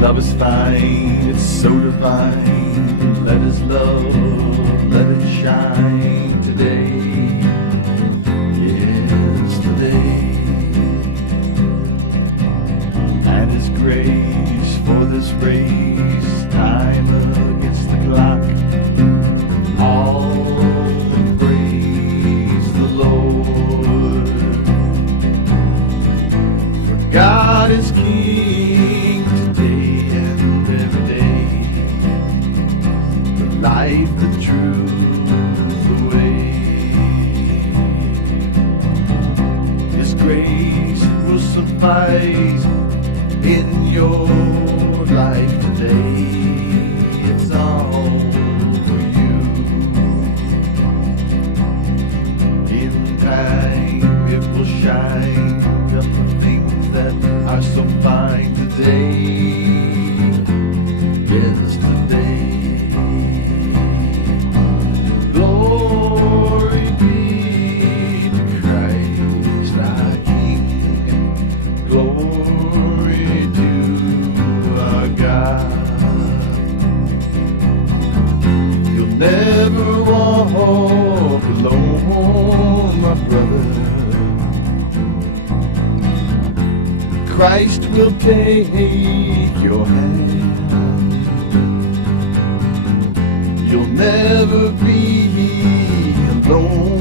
love is fine, it's so divine. Let His love, let it shine today. Yes, today. And His grace for this race, time against the clock. All praise the Lord. For God is King today and every day. The life, the truth, the way. His grace will suffice in your life today. It's all for you. In time it will shine up the things that are so fine today. Yes, today. Glory be to Christ our King. Glory to our God. You'll never walk alone, my brother. Christ will take your hand. You'll never be alone.